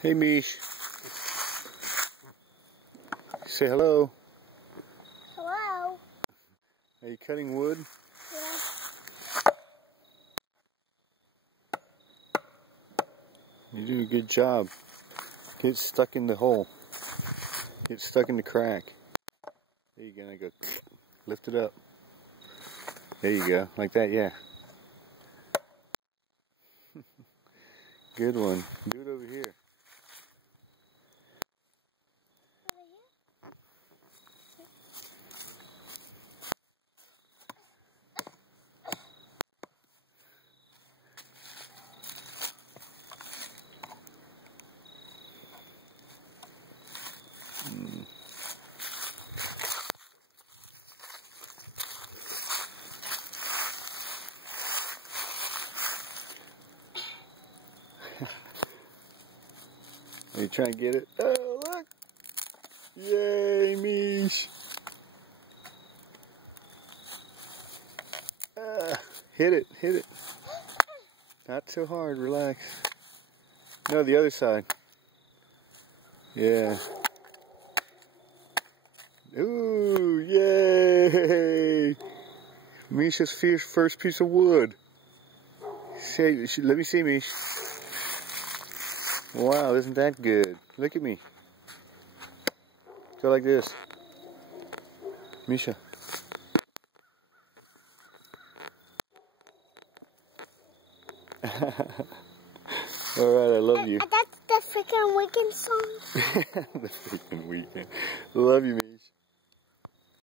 Hey, Mish. Say hello. Hello. Are you cutting wood? Yeah. You're doing a good job. Get stuck in the hole. Get stuck in the crack. There you go. Now go. Lift it up. There you go. Like that, yeah. Good one. Do it over here. Are you trying to get it? Oh, look! Yay, Mish! Hit it, hit it. Not so hard, relax. No, the other side. Yeah. Ooh, yay! Misha's first piece of wood. Say, let me see, Mish. Wow, isn't that good? Look at me. Go like this. Misha. Alright, I love you. That's the freaking weekend song. The freaking weekend. Love you, Misha.